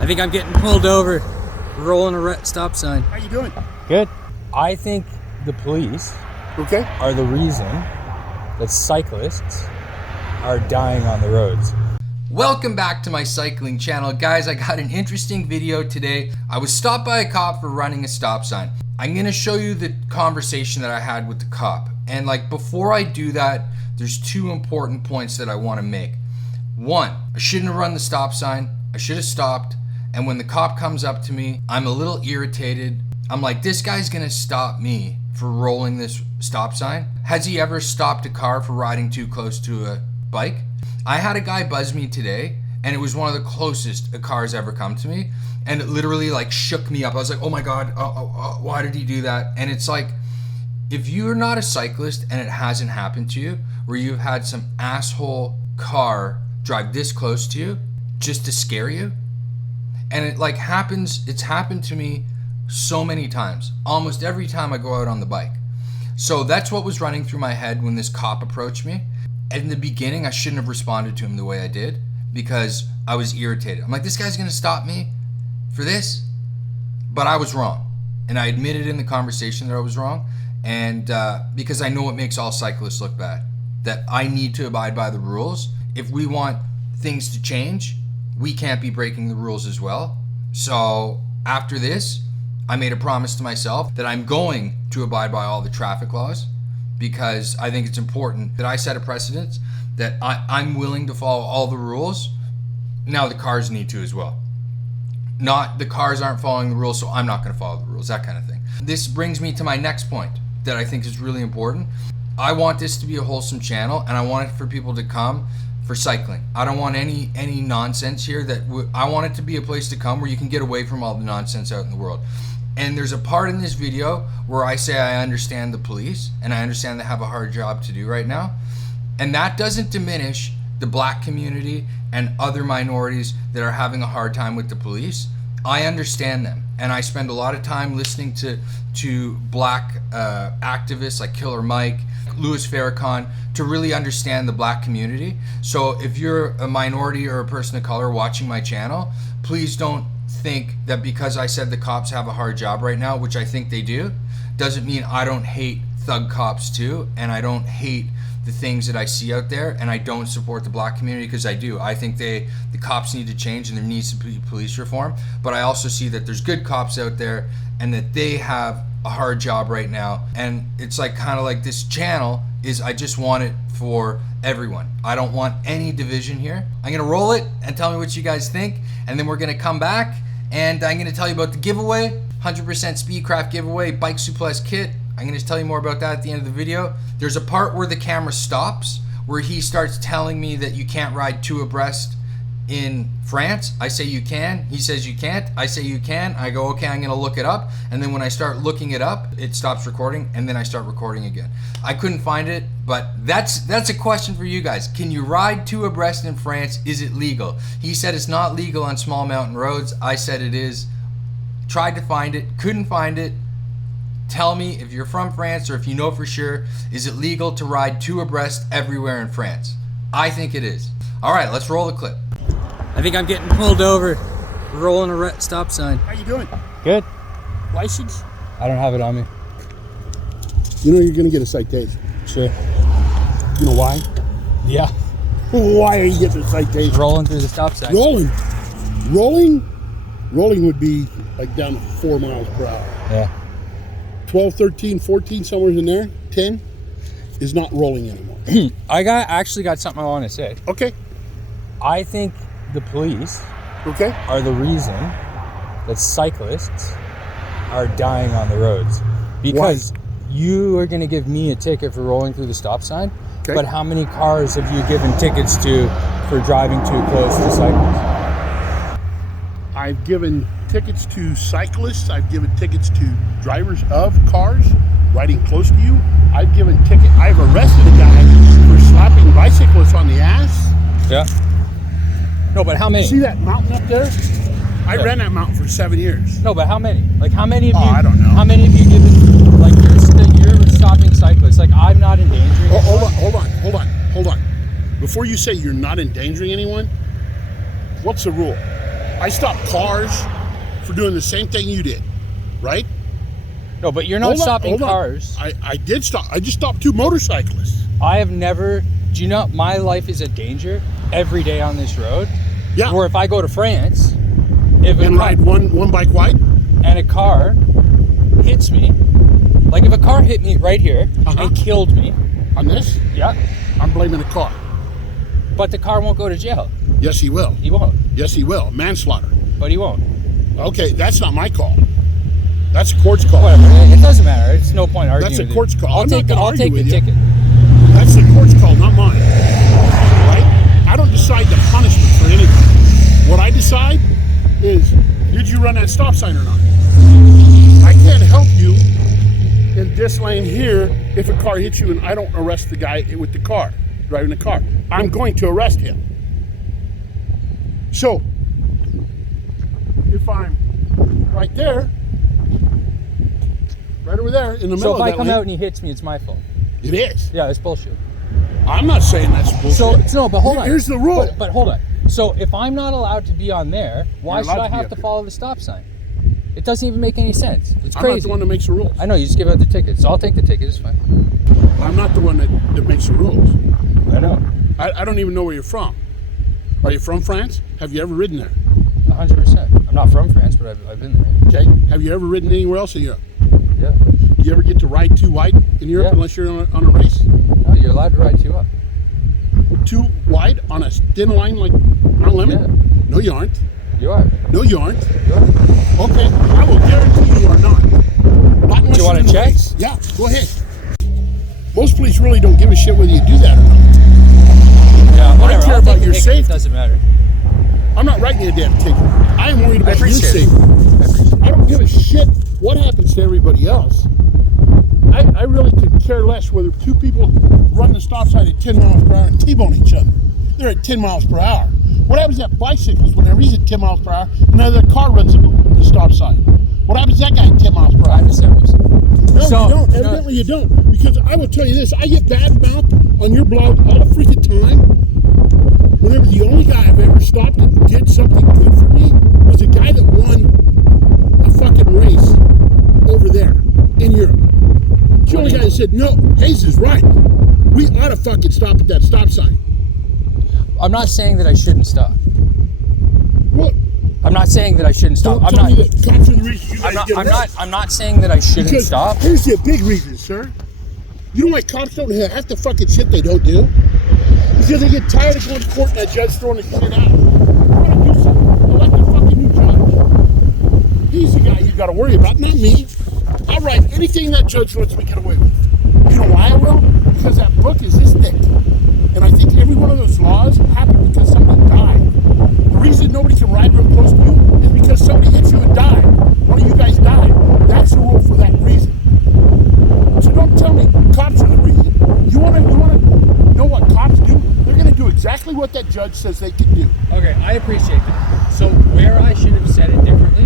I think I'm getting pulled over, rolling a red stop sign. How you doing? Good. I think the police are the reason that cyclists are dying on the roads. Welcome back to my cycling channel. Guys, I got an interesting video today. I was stopped by a cop for running a stop sign. I'm gonna show you the conversation that I had with the cop. And before I do that, there's two important points that I wanna make. One, I shouldn't have run the stop sign. I should have stopped. And when the cop comes up to me, I'm a little irritated. I'm like, this guy's gonna stop me for rolling this stop sign. Has he ever stopped a car for riding too close to a bike? I had a guy buzz me today, and it was one of the closest a car's ever come to me, and it literally shook me up. I was like, oh my God, why did he do that? And it's like, if you're not a cyclist and it hasn't happened to you, where you've had some asshole car drive this close to you just to scare you, and it happens, it's happened to me so many times, almost every time I go out on the bike. So that's what was running through my head when this cop approached me. In the beginning, I shouldn't have responded to him the way I did because I was irritated. I'm like, this guy's gonna stop me for this? But I was wrong. And I admitted in the conversation that I was wrong. And because I know it makes all cyclists look bad, that I need to abide by the rules. If we want things to change, we can't be breaking the rules as well. So after this, I made a promise to myself that I'm going to abide by all the traffic laws, because I think it's important that I set a precedent that I'm willing to follow all the rules. Now the cars need to as well. Not the cars aren't following the rules, so I'm not gonna follow the rules, that kind of thing. This brings me to my next point that I think is really important. I want this to be a wholesome channel, and I want it for people to come for cycling. I don't want any nonsense here. I want it to be a place to come where you can get away from all the nonsense out in the world. And there's a part in this video where I say I understand the police, and I understand they have a hard job to do right now. And that doesn't diminish the black community and other minorities that are having a hard time with the police. I understand them, and I spend a lot of time listening to black activists like Killer Mike, Louis Farrakhan, to really understand the black community. So if you're a minority or a person of color watching my channel, please don't think that because I said the cops have a hard job right now, which I think they do, doesn't mean I don't hate thug cops too, and I don't hate the things that I see out there, and I don't support the black community, because I do. I think the cops need to change, and there needs to be police reform, but I also see that there's good cops out there and that they have a hard job right now. And it's kind of like this channel is, I just want it for everyone. I don't want any division here. I'm gonna roll it and tell me what you guys think, and then we're gonna come back and I'm gonna tell you about the giveaway, 100% Speedcraft Giveaway Bike Souplesse Kit. I'm gonna tell you more about that at the end of the video. There's a part where the camera stops, where he starts telling me that you can't ride two abreast in France. I say you can. He says you can't. I say you can. I go, okay, I'm gonna look it up. And then when I start looking it up, it stops recording, and then I start recording again. I couldn't find it, but that's a question for you guys. Can you ride two abreast in France? Is it legal? He said it's not legal on small mountain roads. I said it is. Tried to find it, couldn't find it. Tell me if you're from France, or if you know for sure, is it legal to ride two abreast everywhere in France? I think it is. All right, let's roll the clip. I think I'm getting pulled over, rolling a red stop sign. How you doing? Good. License? I don't have it on me. You know you're gonna get a citation. Sure. You know why? Yeah. Why are you getting a citation? Rolling through the stop sign. Rolling would be down to 4 miles per hour. Yeah. 12, 13, 14, somewhere in there, 10 is not rolling anymore. I actually got something I want to say. Okay. I think the police Okay. are the reason that cyclists are dying on the roads. Because you are going to give me a ticket for rolling through the stop sign, Okay. but how many cars have you given tickets to for driving too close to cyclists? I've given tickets to cyclists. I've given tickets to drivers of cars riding close to you. I've arrested a guy for slapping bicyclists on the ass. Yeah. No, but how many? See that mountain up there? I ran that mountain for 7 years. No, but how many? How many of you? I don't know. How many of you given? You're stopping cyclists. I'm not endangering. Hold on. Before you say you're not endangering anyone, what's the rule? I stopped cars for doing the same thing you did, right? No, but you're not stopping cars. I did stop. I just stopped 2 motorcyclists. I have never. Do you know my life is a danger every day on this road? Yeah. Or if I go to France, ride one bike wide, and a car hits me, like if a car hit me right here and killed me on this, yeah, I'm blaming the car. But the car won't go to jail. Yes, he will. He won't. Yes, he will. Manslaughter. But he won't. Okay, that's not my call. That's a court's call. Whatever. It doesn't matter. It's no point arguing. That's a court's call. I'll take the ticket. That's the court's call, not mine. Right? I don't decide the punishment for anybody. What I decide is, did you run that stop sign or not? I can't help you in this lane here if a car hits you and I don't arrest the guy with the car, driving the car. I'm going to arrest him. So, if I'm right there, right over there in the middle of that lane. So if I come out and he hits me, it's my fault. It is. Yeah, it's bullshit. I'm not saying that's bullshit. So no, but hold on. Here's the rule. But hold on. So if I'm not allowed to be on there, why should I have to follow the stop sign? It doesn't even make any sense. It's crazy. I'm not the one that makes the rules. I know, you just give out the tickets. So I'll take the ticket, it's fine. I'm not the one that makes the rules. I know. I don't even know where you're from. Are you from France? Have you ever ridden there? 100%. I'm not from France, but I've been there. Okay. Have you ever ridden anywhere else in Europe? Yeah. Do you ever get to ride 2 wide in Europe unless you're on a race? No, you're allowed to ride 2 up. 2 wide on a thin line like Mount Lemon? Yeah. No, you aren't. You are. No, you aren't. You are. Okay, I will guarantee you are not. Do you want to check? Yeah, go ahead. Most police really don't give a shit whether you do that or not. Yeah, whatever. I care about your safety. It doesn't matter. I'm not writing you a damn ticket. I am worried about your appreciate safety. I don't give a shit what happens to everybody else. I really could care less whether 2 people run the stop sign at 10 miles per hour and T-bone each other. They're at 10 miles per hour. What happens to that bicyclist whenever he's at 10 miles per hour and another car runs the stop sign? What happens to that guy at 10 miles per hour? I understand what you're saying. No, you don't. Evidently you don't. Because I will tell you this, I get bad mouth on your blog all the freaking time. Whenever the only guy I've ever stopped and did something good for me was a guy that won a fucking race over there in Europe. The only guy that said, no, Hayes is right. We ought to fucking stop at that stop sign. I'm not saying that I shouldn't stop. What? I'm not saying that I shouldn't stop. Don't tell me that cops are the reason you guys get arrested. I'm not saying that I shouldn't Because stop. Here's the big reason, sir. You know why cops don't have half the fucking shit they don't do? Because they get tired of going to court and that judge throwing the shit out. You want to do something? Elect a fucking new judge. He's the guy you got to worry about, not me. I'll write anything that judge lets me get away with. You know why I will? Because that book is this thick. And I think every one of those laws happened because somebody died. The reason nobody can ride real close to you is because somebody hits you and died. One of you guys died. That's the rule for that reason. So don't tell me cops are the reason. You want to know what cops do? They're going to do exactly what that judge says they can do. Okay, I appreciate that. So where I should have said it differently,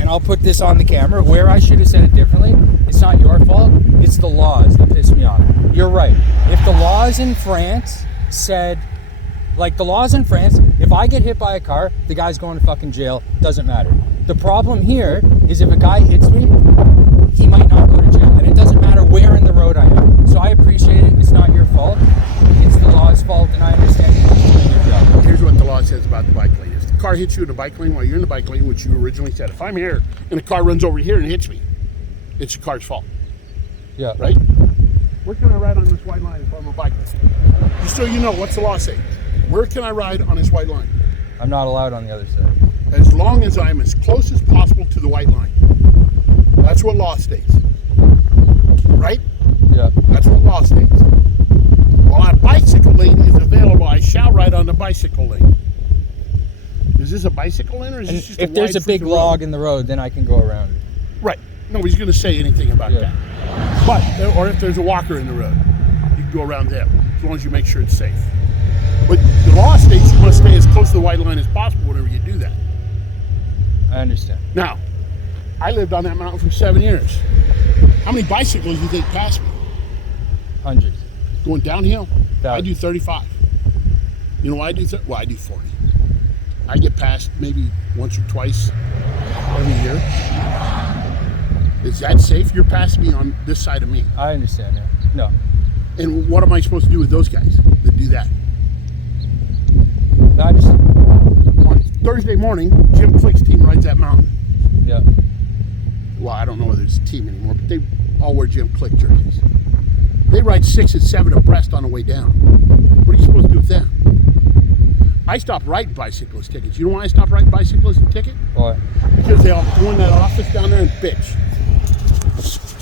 and I'll put this on the camera, where I should have said it differently, it's not your fault, it's the laws that piss me off. You're right. If the laws in France said, like the laws in France, if I get hit by a car, the guy's going to fucking jail, doesn't matter. The problem here is if a guy hits me, he might not go to jail, and it doesn't matter where in the road I am. So I appreciate it, it's not your fault, it's the law's fault, and I understand you're doing your job. Here's what the law says about the bike lane. If the car hits you in the bike lane while you're in the bike lane, which you originally said, if I'm here and a car runs over here and hits me, it's the car's fault. Yeah. Right? Where can I ride on this white line if I'm a biker? Just so you know, what's the law say? Where can I ride on this white line? I'm not allowed on the other side. As long as I'm as close as possible to the white line. That's what law states. Right? Yeah. That's what law states. While a bicycle lane is available, I shall ride on the bicycle lane. Is this a bicycle lane or is this just if there's a big log in the road, then I can go around it. Right. Nobody's going to say anything about that. But, or if there's a walker in the road, you can go around them, as long as you make sure it's safe. But the law states you must stay as close to the white line as possible whenever you do that. I understand. Now, I lived on that mountain for 7 years. How many bicycles do you think passed me? Hundreds. Going downhill? Thousands. I do 35. You know why I do 30? Well, I do 40. I get passed maybe once or twice every year. Is that safe? You're passing me on this side of me. I understand. Yeah. No. And what am I supposed to do with those guys that do that? No, I understand. On Thursday morning, Jim Click's team rides that mountain. Yeah. Well, I don't know whether it's a team anymore, but they all wear Jim Click jerseys. They ride 6 and 7 abreast on the way down. What are you supposed to do with them? I stopped writing bicyclist tickets. You know why I stopped writing bicyclist ticket? Why? Because they all go in that office down there and bitch.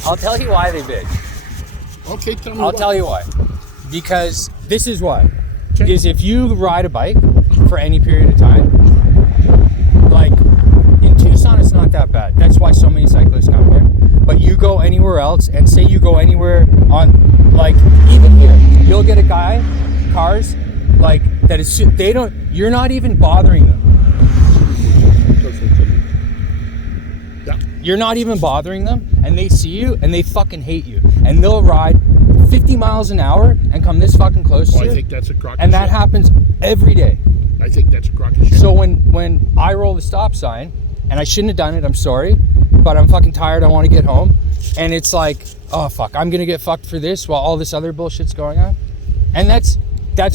I'll tell you why they bitch. Okay, tell me. I'll tell you why. Because this is why. Okay. Is if you ride a bike for any period of time, like in Tucson, it's not that bad. That's why so many cyclists come here. But you go anywhere else, and say you go anywhere on, like even here, you'll get a guy, cars, like that is, they don't, you're not even bothering them. Yeah. You're not even bothering them, and they see you, and they fucking hate you. And they'll ride 50 miles an hour and come this fucking close to I you. think that's a crock of And that shit. happens every day. I think that's a crock of shit. So when I roll the stop sign, and I shouldn't have done it, I'm sorry, but I'm fucking tired, I want to get home, and it's like, oh fuck, I'm gonna get fucked for this while all this other bullshit's going on. And that's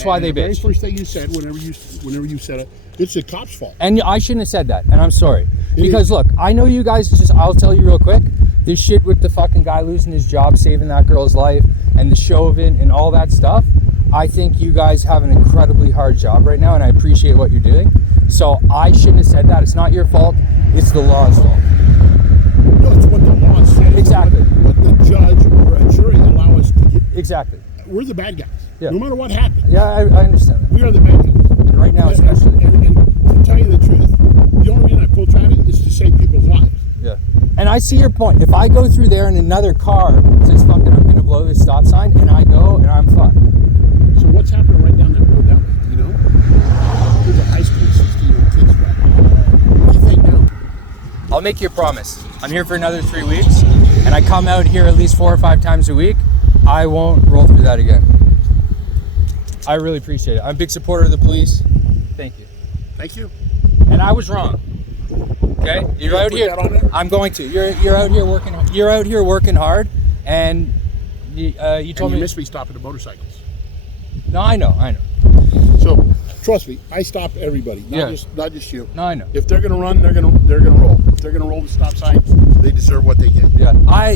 why they The very bitch. first thing you said, whenever you said it, it's the cop's fault. And I shouldn't have said that, and I'm sorry. It Because is. look, I know you guys I'll tell you real quick, this shit with the fucking guy losing his job, saving that girl's life, and the Chauvin and all that stuff, I think you guys have an incredibly hard job right now, and I appreciate what you're doing. So I shouldn't have said that. It's not your fault, it's the law's fault. No, it's what the law says. Exactly. What the judge or a jury allow us to get. Exactly. We're the bad guys. Yeah. No matter what happens. Yeah, I understand that. We are the bad guys. And right now especially. And to tell you the truth, the only reason I pull traffic is to save people's lives. Yeah. And I see your point. If I go through there and another car says, fucking, I'm going to blow this stop sign, and I go, and I'm fucked. So what's happening right down that road that way, you know? There's a high school 16-year-old kids driving. What do you think now? I'll make you a promise. I'm here for another 3 weeks, and I come out here at least 4 or 5 times a week. I won't roll through that again. I really appreciate it. I'm a big supporter of the police. Thank you. Thank you. And I was wrong. Okay, you're out put here. that on there? I'm going to. You're out here working. You're out here working hard, and you told And you me. missed me stopping the motorcycles. No, I know. So trust me, I stop everybody, Yeah. not just you. No, I know. If they're gonna run, they're gonna roll. If they're gonna roll the stop sign, they deserve what they get. Yeah, I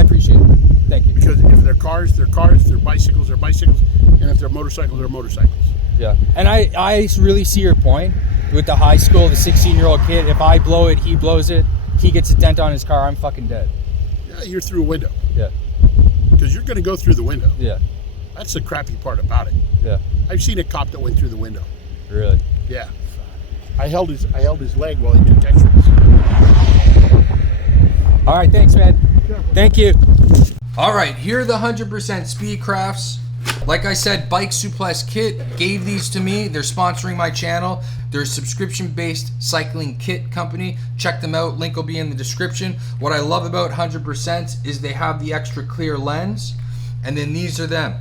appreciate it. Thank you. Because if they're cars, they're cars. If they're bicycles, they're bicycles. And if they're motorcycles, they're motorcycles. Yeah, and I really see your point with the high school, the 16-year-old kid. If I blow it, he blows it. He gets a dent on his car. I'm fucking dead. Yeah, you're through a window. Yeah, Because you're gonna go through the window. yeah, That's the crappy part about it. yeah. I've seen a cop that went through the window. Really. Yeah. I held his leg while he took X-rays. All right, thanks, man. Thank you. All right, here are the 100% Speedcrafts. Like I said, Bike Souplesse Kit gave these to me. They're sponsoring my channel. They're a subscription-based cycling kit company. Check them out. Link will be in the description. What I love about 100% is they have the extra clear lens. And then these are them.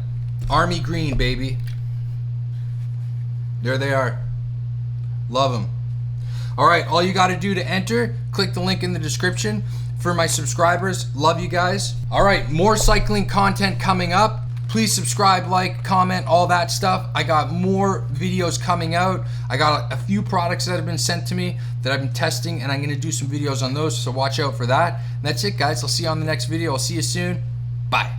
Army green, baby. There they are. Love them. All right, all you got to do to enter, click the link in the description. For my subscribers, love you guys. All right, more cycling content coming up. Please subscribe, like, comment, all that stuff. I got more videos coming out. I got a few products that have been sent to me that I've been testing, and I'm gonna do some videos on those, so watch out for that. And that's it, guys. I'll see you on the next video. I'll see you soon. Bye.